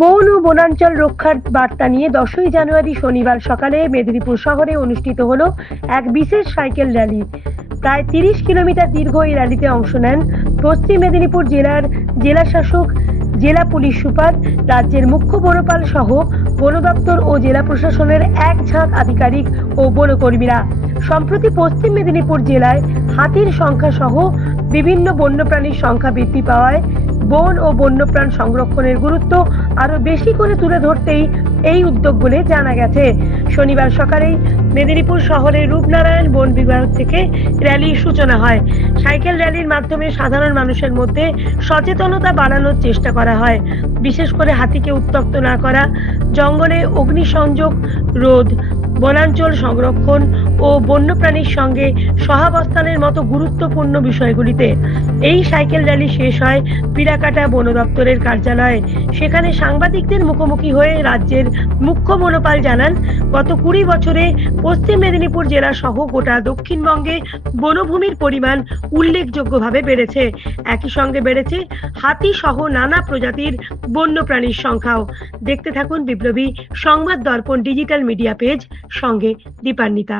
বন ও বনাঞ্চল রক্ষার বার্তা নিয়ে 10ই জানুয়ারি শনিবার সকালে মেদিনীপুর শহরে অনুষ্ঠিত হলো এক বিশেষ সাইকেল র্যালি। প্রায় 30 কিলোমিটার দীর্ঘ এই র্যালিতে অংশ নেন পশ্চিম মেদিনীপুর জেলার জেলাশাসক, জেলা পুলিশ সুপার, রাজ্যের মুখ্য বনপাল সহ বন দপ্তর ও জেলা প্রশাসনের এক ঝাঁক আধিকারিক ও বনকর্মীরা। সম্প্রতি পশ্চিম মেদিনীপুর জেলায় হাতির সংখ্যা সহ বিভিন্ন বন্যপ্রাণীর সংখ্যা বৃদ্ধি পাওয়ায় বন ও বন্যপ্রাণ সংরক্ষণের গুরুত্ব আরো বেশি করে তুলে ধরতেই এই উদ্যোগ বলে জানা গেছে। শনিবার সকালেই মেদিনীপুর শহরের রূপনারায়ণ বন বিভাগ থেকে র্যালির সূচনা হয়। সাইকেল র্যালির মাধ্যমে সাধারণ মানুষের মধ্যে সচেতনতা বাড়ানোর চেষ্টা করা হয়। বিশেষ করে হাতিকে উত্ত্যক্ত না করা, জঙ্গলে অগ্নিসংযোগ রোধ, বনাঞ্চল সংরক্ষণ ও বন্যপ্রাণীর সঙ্গে সহাবস্থানের মতো গুরুত্বপূর্ণ বিষয়গুলিতে। এই সাইকেল র্যালি শেষ হয় পিরাকাটা বন দপ্তরের কার্যালয়ে। সেখানে সাংবাদিকদের মুখোমুখি হয়ে রাজ্যের মুখ্য বনপাল জানান, গত 20 বছরে পশ্চিম মেদিনীপুর জেলা সহ গোটা দক্ষিণবঙ্গে বনভূমির পরিমাণ উল্লেখযোগ্যভাবে বেড়েছে। একই সঙ্গে বেড়েছে হাতি সহ নানা প্রজাতির বন্যপ্রাণীর সংখ্যাও। দেখতে থাকুন বিপ্লবী সংবাদ দর্পণ ডিজিটাল মিডিয়া পেজ, সঙ্গে দীপান্বিতা।